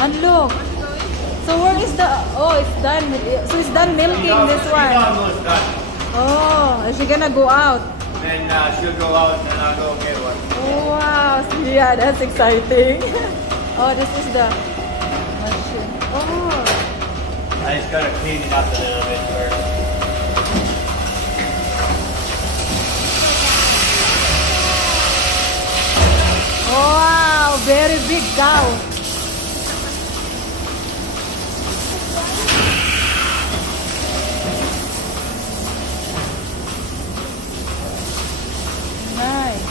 And look. So where is the... Oh, it's done. So it's done milking this one. She's almost done. Oh, is she gonna go out? Then she'll go out and I'll go get one. Oh, wow. Yeah, that's exciting. Oh, this is the machine. Oh. I just gotta clean it up a little bit first. Wow, very big cow. Nice.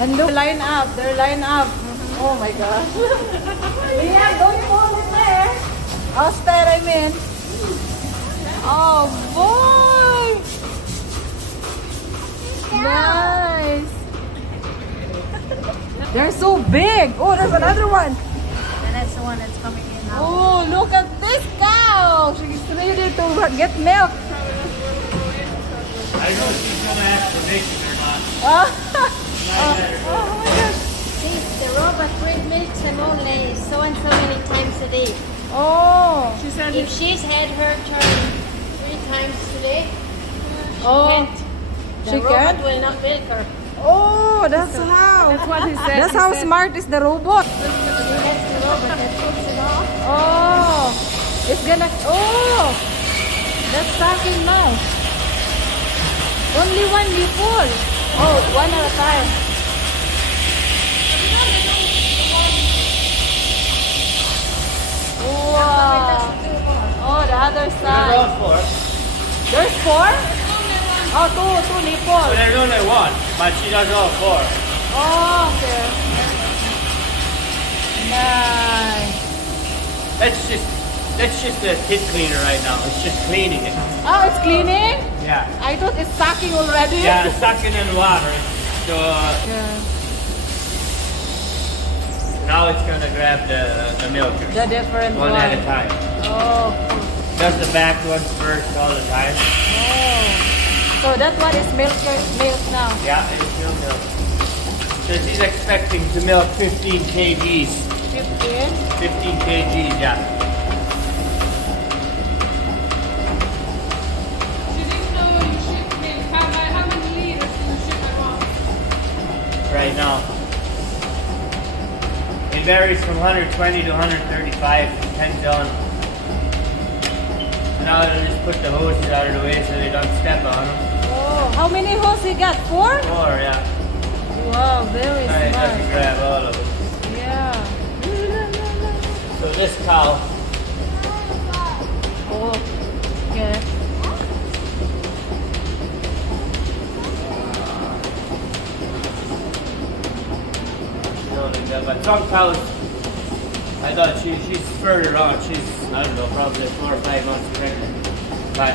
And look, line up. They're lined up. Oh my gosh. Liam, don't fall in there. Austin, I mean. Oh boy. Nice. They're so big. Oh, there's another one. And that's the one that's coming in now. Oh, look at this cow. She's ready to get milk. I don't know if she's gonna ask permission or not. Oh my gosh. See, the robot milks them only so and so many times a day. Oh. She said if she's had her turn 3 times today, Oh. the She robot can? will not milk her. Oh, that's how. That's what he said. That's how smart is the robot. See, that's the robot that puts it off. Oh. It's gonna. Oh. That's sucking now. Only one you pull. Oh, one at a time. Wow. Oh, the other There's side. all 4. There's 4? Oh, two So nipples. there's only 1, but she does all 4. Oh, okay. Nice. That's just a tit cleaner right now. It's just cleaning it. Oh, it's cleaning? Yeah. I thought it's sucking already. Yeah, it's sucking in water. So Yeah. now it's gonna grab the milkers. The different one at a time. Oh. Does the back ones first all the time. Oh. So that one is milk now. Yeah, it's still milk. So she's expecting to milk 15 kgs. 15. 15 kgs, yeah. She didn't know you ship milk. How many liters do you ship a month? Right now. It varies from 120 to 135, depends on. Now I'll just put the hoses out of the way so they don't step on them. Oh, how many hoses you got? 4? 4, yeah. Wow, very Alright, let me smart. grab all of them. Yeah. So this cow, Oh. Yeah. but some cows, I thought she's further on. She's, I don't know, probably 4 or 5 months pregnant. But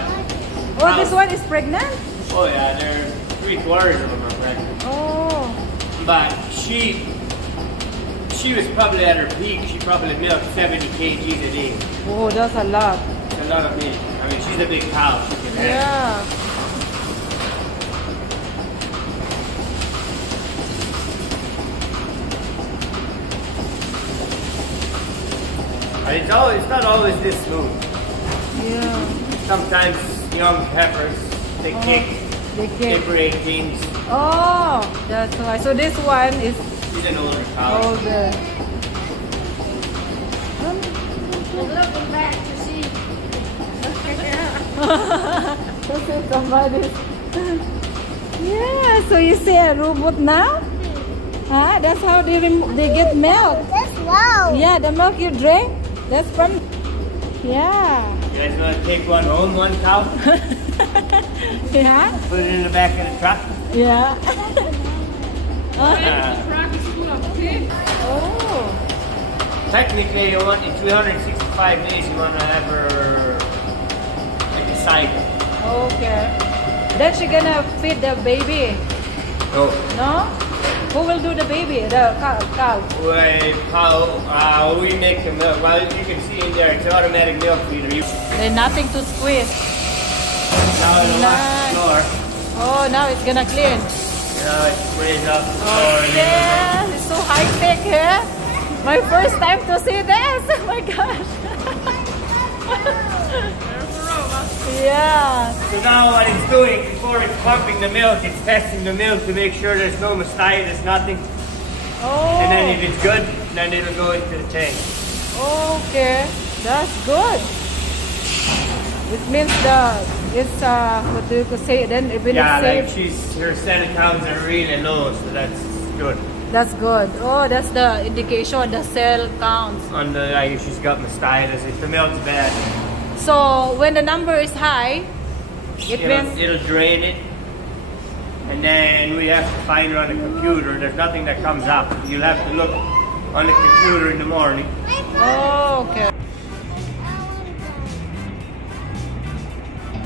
Oh, this one is pregnant? oh yeah, they're 3/4 of them are pregnant. Oh. But she was probably at her peak. She probably milked 70 kgs a day. Oh, that's a lot. It's a lot of milk. I mean, she's a big cow. She can handle it. Yeah. But it's not always this smooth. Yeah. Sometimes young heifers, they kick, They they kick. break things. Oh, that's why. So this one is She's an older cow. older. And looking back to see. Somebody. Yeah, so you see a robot now? Huh? That's how they get milk. That's wow. Yeah, the milk you drink, that's from... Yeah. You guys want to take one home, one cow? Yeah? Put it in the back of the truck? Yeah. Uh, Truck is full of pigs. Oh. technically, you want in 365 days, you want to have her like a cycle. Okay. Then she gonna feed the baby. So, No? Who will do the baby? The cow. we make the milk. Well, you can see in there, it's an automatic milk feeder. There's nothing to squeeze. Now it'll wash the Nice. floor. Oh, now it's gonna clean. You know, it sprays off the floor. Oh, yes, it's so high-tech here. My first time to see this. Oh my gosh. Yeah. So now what it's doing, before it's pumping the milk, it's testing the milk to make sure there's no mastitis, nothing. Oh. And then if it's good, then it'll go into the tank. Okay, that's good. It means it's what do you say then? Even Yeah, it's like safe. her cell counts are really low, so that's good. That's good. Oh, that's the indication. The cell counts. On the she's got mastitis. If the milk's bad, So when the number is high, it means it'll drain it, and then we have to find her on the computer. There's nothing that comes up. You'll have to look on the computer in the morning. oh, okay.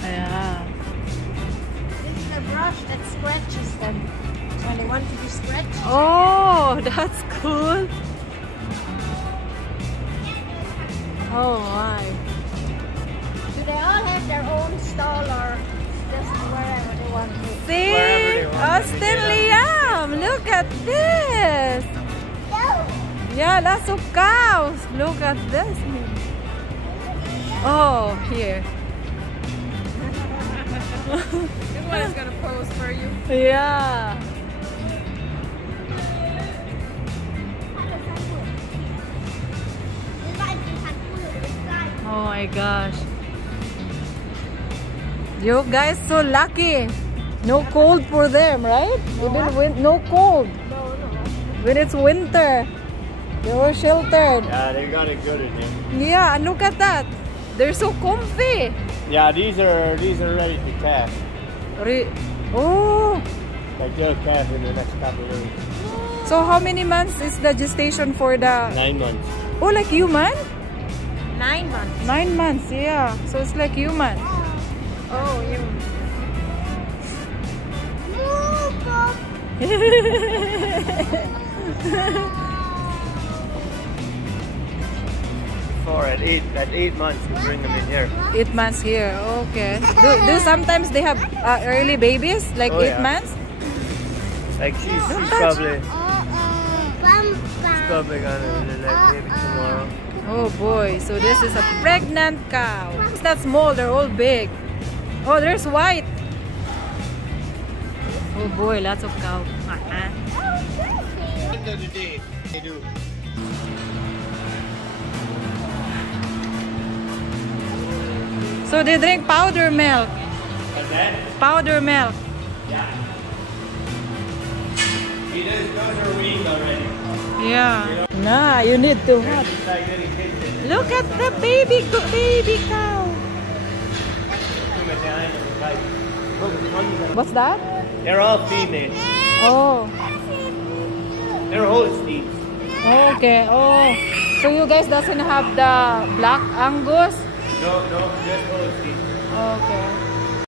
Yeah. This is a brush that scratches them when they want to be scratched. Oh, that's cool. Oh my. Do they all have their own stall or just wherever they want to? See, Wherever they want, Austin Liam, look at this. Yeah, lots of cows. Look at this. Oh, here. This one is gonna pose for you. Yeah. Oh my gosh. You guys so lucky. No cold for them, right? Even no cold. When it's winter, they were sheltered. Yeah, they got it good in here. Yeah, and look at that. They're so comfy. Yeah, these are ready to calf. Oh, Like they'll calf in the next couple of weeks. so how many months is the gestation for the? 9 months. Oh, like human? 9 months. 9 months, yeah. So it's like human. Oh, you. Before at 8 months we bring them in here. 8 months here. Okay. Do sometimes they have early babies, like Oh, 8 yeah. months? Like she's touch. probably gonna like maybe tomorrow. Oh boy, so this is a pregnant cow. It's not small, they're all big. Oh, there's white. Oh boy, lots of cow. End of the day, they do. So they drink powder milk. What's that? Powder milk. Yeah. Those are weaned already. Yeah. Nah, you need to have. It's like little kids in Look at the baby cow. What's that? They're all female. Oh. They're Holsteins. Okay. Oh. So you guys doesn't have the black Angus? No, just Holsteins. Okay.